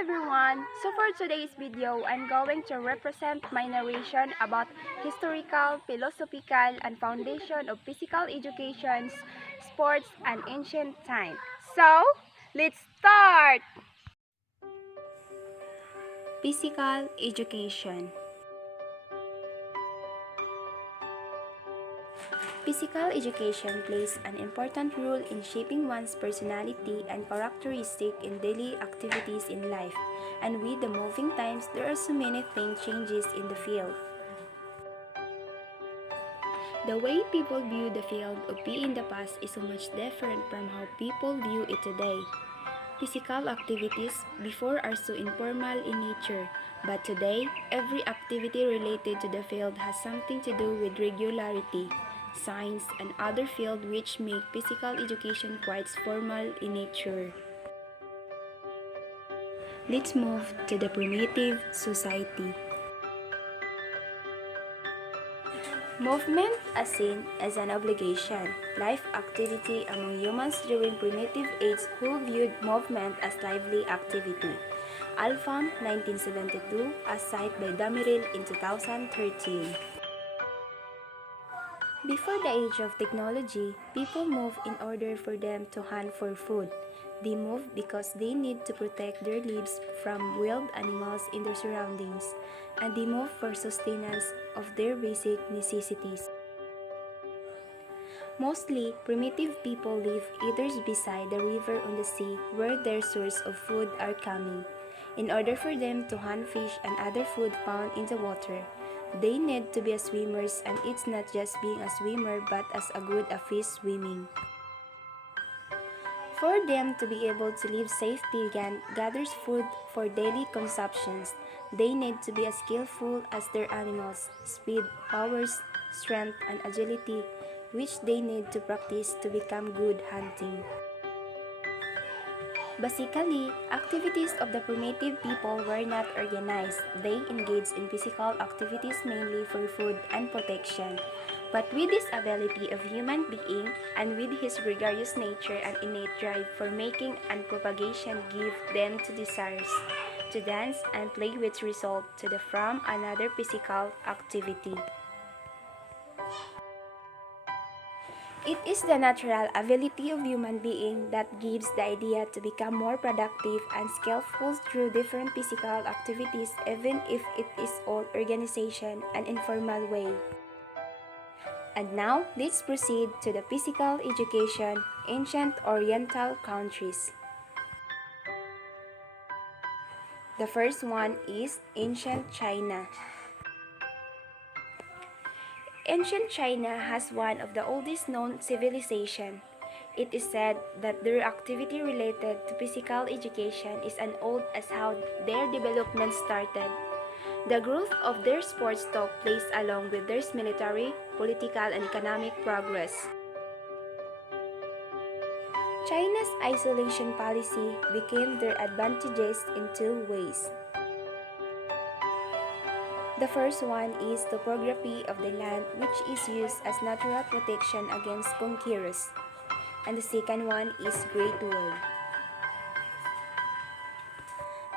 everyone! So for today's video, I'm going to represent my narration about historical, philosophical, and foundation of physical education, sports, and ancient time. So, let's start! Physical education. Physical education plays an important role in shaping one's personality and characteristic in daily activities in life. And with the moving times, there are so many things changes in the field. The way people view the field of PE in the past is so much different from how people view it today. Physical activities before are so informal in nature, but today, every activity related to the field has something to do with regularity, science, and other fields which make physical education quite formal in nature. Let's move to the primitive society. Movement as seen as an obligation, life activity among humans during primitive age who viewed movement as lively activity. Alpham, 1972, as cited by Damiril in 2013. Before the age of technology, people moved in order for them to hunt for food. They move because they need to protect their lives from wild animals in their surroundings, and they move for sustenance of their basic necessities. Mostly, primitive people live either beside the river or the sea where their source of food are coming. In order for them to hunt fish and other food found in the water, they need to be swimmers, and it's not just being a swimmer but as a good a fish swimming. For them to be able to live safely and gather food for daily consumptions, they need to be as skillful as their animals, speed, powers, strength, and agility, which they need to practice to become good hunting. Basically, activities of the primitive people were not organized. They engaged in physical activities mainly for food and protection. But with this ability of human being and with his gregarious nature and innate drive for making and propagation give them to desires to dance and play which result to the from another physical activity. It is the natural ability of human being that gives the idea to become more productive and skillful through different physical activities even if it is all organization and informal way. And now, let's proceed to the physical education ancient Oriental countries. The first one is ancient China. Ancient China has one of the oldest known civilization. It is said that their activity related to physical education is as old as how their development started. The growth of their sports took place along with their military, political, and economic progress. China's isolation policy became their advantages in two ways. The first one is topography of the land, which is used as natural protection against conquerors. And the second one is Great Wall.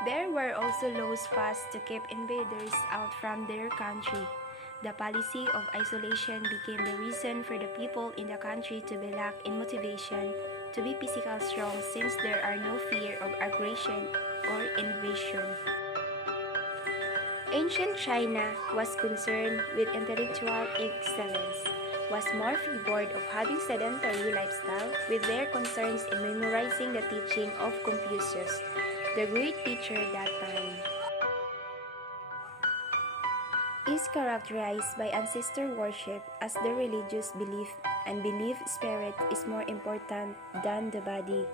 There were also laws passed to keep invaders out from their country. The policy of isolation became the reason for the people in the country to be lack in motivation to be physically strong since there are no fear of aggression or invasion. Ancient China was concerned with intellectual excellence, was more favored of having sedentary lifestyle with their concerns in memorizing the teaching of Confucius, the great teacher that time. Is characterized by ancestor worship as the religious belief and belief spirit is more important than the body.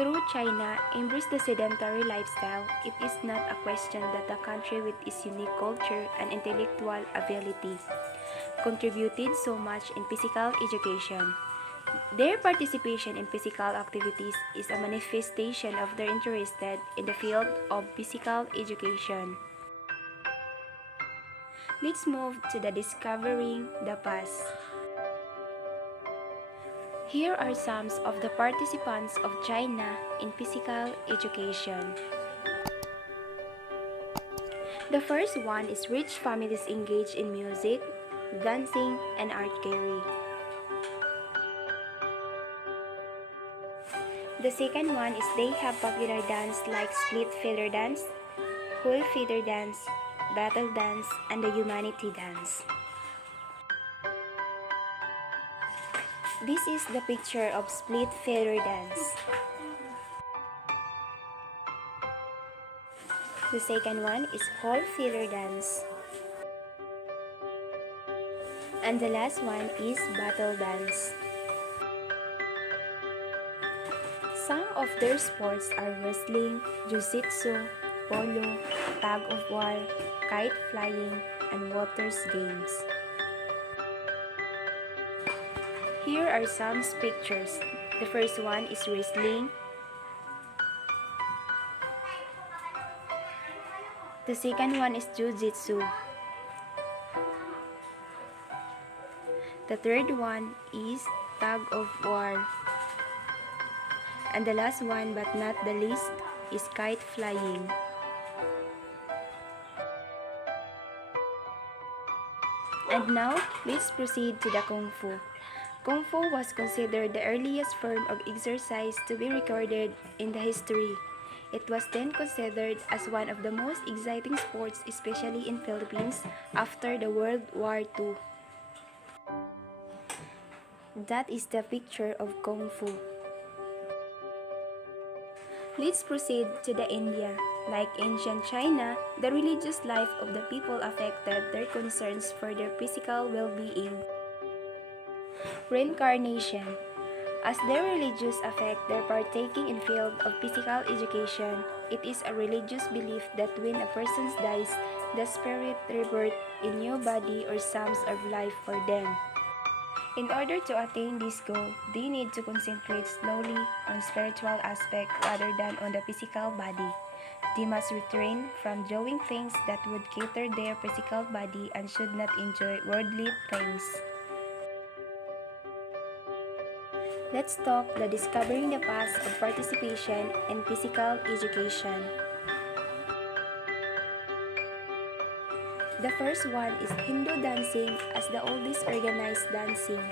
Through China embraced the sedentary lifestyle, it is not a question that the country with its unique culture and intellectual ability contributed so much in physical education. Their participation in physical activities is a manifestation of their interest in the field of physical education. Let's move to the discovering the past. Here are some of the participants of China in physical education. The first one is rich families engaged in music, dancing, and art gallery. The second one is they have popular dance like split feather dance, whole feather dance, battle dance, and the humanity dance. This is the picture of split feather dance. The second one is whole feather dance. And the last one is battle dance. Some of their sports are wrestling, jiu-jitsu, polo, tug of war, kite flying, and water games. Here are some pictures. The first one is wrestling. The second one is jiu-jitsu. The third one is tug of war. And the last one but not the least is kite flying. And now, let's proceed to the Kung Fu. Kung Fu was considered the earliest form of exercise to be recorded in the history. It was then considered as one of the most exciting sports, especially in Philippines, after the World War II. That is the picture of Kung Fu. Let's proceed to the India. Like ancient China, the religious life of the people affected their concerns for their physical well-being. Reincarnation. As their religious affect their partaking in field of physical education, it is a religious belief that when a person dies, the spirit rebirth in new body or sums of life for them. In order to attain this goal, they need to concentrate slowly on spiritual aspect rather than on the physical body. They must refrain from doing things that would cater their physical body and should not enjoy worldly things. Let's talk the discovering the past of participation in physical education. The first one is Hindu dancing as the oldest organized dancing.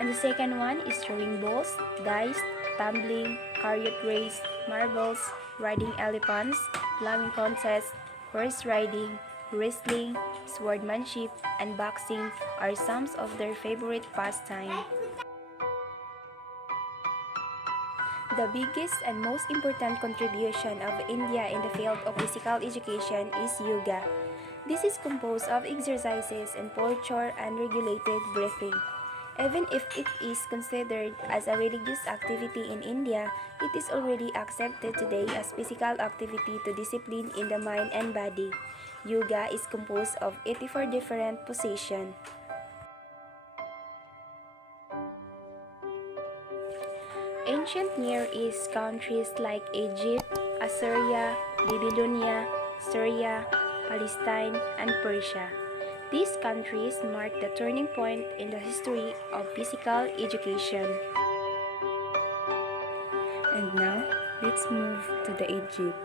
And the second one is throwing balls, dice, tumbling, chariot race, marbles, riding elephants, climbing contest, horse riding, wrestling, swordmanship, and boxing are some of their favorite pastime. The biggest and most important contribution of India in the field of physical education is yoga. This is composed of exercises and posture and regulated breathing. Even if it is considered as a religious activity in India, it is already accepted today as physical activity to discipline in the mind and body. Yoga is composed of 84 different positions. Ancient Near East countries like Egypt, Assyria, Babylonia, Syria, Palestine, and Persia. These countries mark the turning point in the history of physical education. And now, let's move to the Egypt.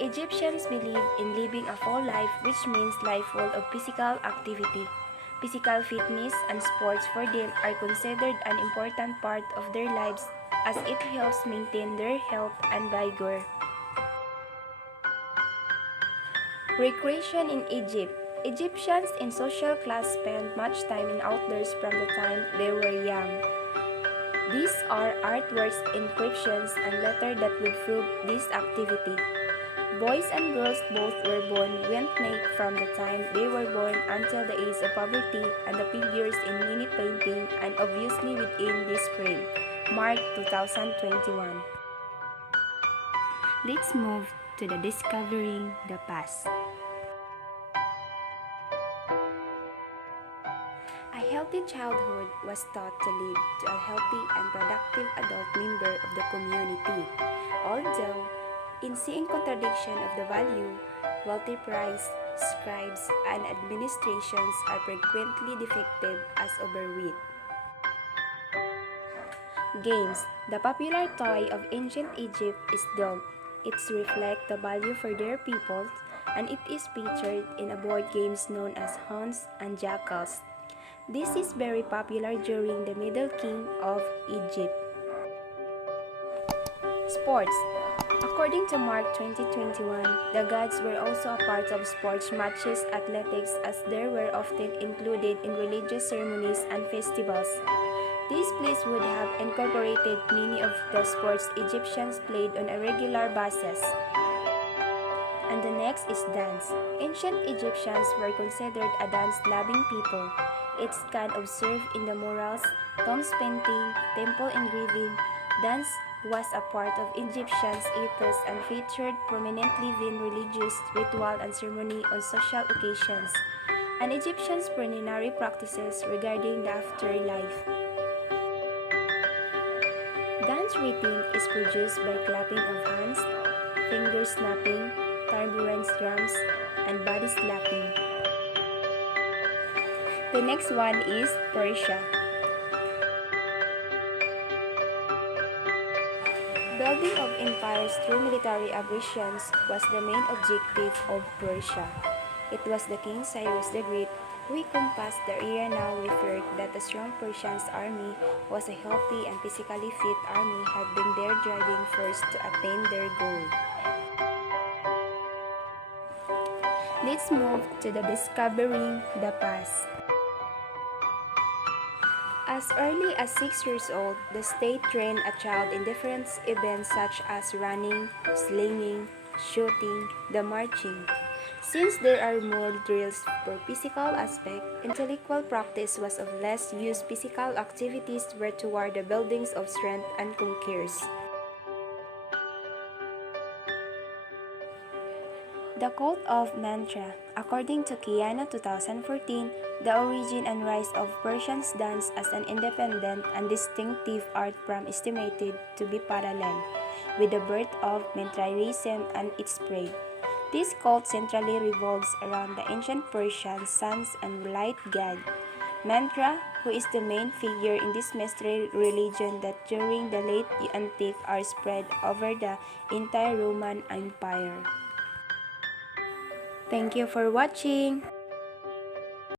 Egyptians believe in living a full life, which means life full of physical activity. Physical fitness and sports for them are considered an important part of their lives as it helps maintain their health and vigor. Recreation in Egypt. Egyptians in social class spend much time in outdoors from the time they were young. These are artworks, inscriptions, and letters that would prove this activity. Boys and girls both were born went naked from the time they were born until the age of puberty, and the figures in mini painting and obviously within this frame. March 2021. Let's move to the discovering the past. A healthy childhood was taught to lead to a healthy and productive adult member of the community. Although, in seeing contradiction of the value, wealthy price, scribes, and administrations are frequently depicted as overweight. Games. The popular toy of ancient Egypt is dog. It reflects the value for their people, and it is featured in a board games known as hounds and jackals. This is very popular during the Middle King of Egypt. Sports. According to Mark 2021, the gods were also a part of sports matches athletics as they were often included in religious ceremonies and festivals. This place would have incorporated many of the sports Egyptians played on a regular basis. And the next is dance. Ancient Egyptians were considered a dance-loving people. It's can observed in the murals, tombs painting, temple engraving. Dance was a part of Egyptians' ethos and featured prominently in religious ritual and ceremony on social occasions, and Egyptians' preliminary practices regarding the afterlife. Dance rhythm is produced by clapping of hands, finger snapping, tambourines, drums, and body slapping. The next one is Persia. Building of empires through military aggressions was the main objective of Persia. It was the King Cyrus the Great who encompassed the area now referred that a strong Persian army was a healthy and physically fit army had been their driving force to attain their goal. Let's move to the discovering the past. As early as 6 years old, the state trained a child in different events such as running, slinging, shooting, the marching. Since there are more drills for physical aspect, intellectual practice was of less use. Physical activities were toward the buildings of strength and conquers. The cult of mantra. According to Kiana 2014, the origin and rise of Persian dance as an independent and distinctive art form estimated to be parallel with the birth of Mantraism and its spread. This cult centrally revolves around the ancient Persian suns and light god, Mantra, who is the main figure in this mystery religion that during the late antique are spread over the entire Roman Empire. Thank you for watching.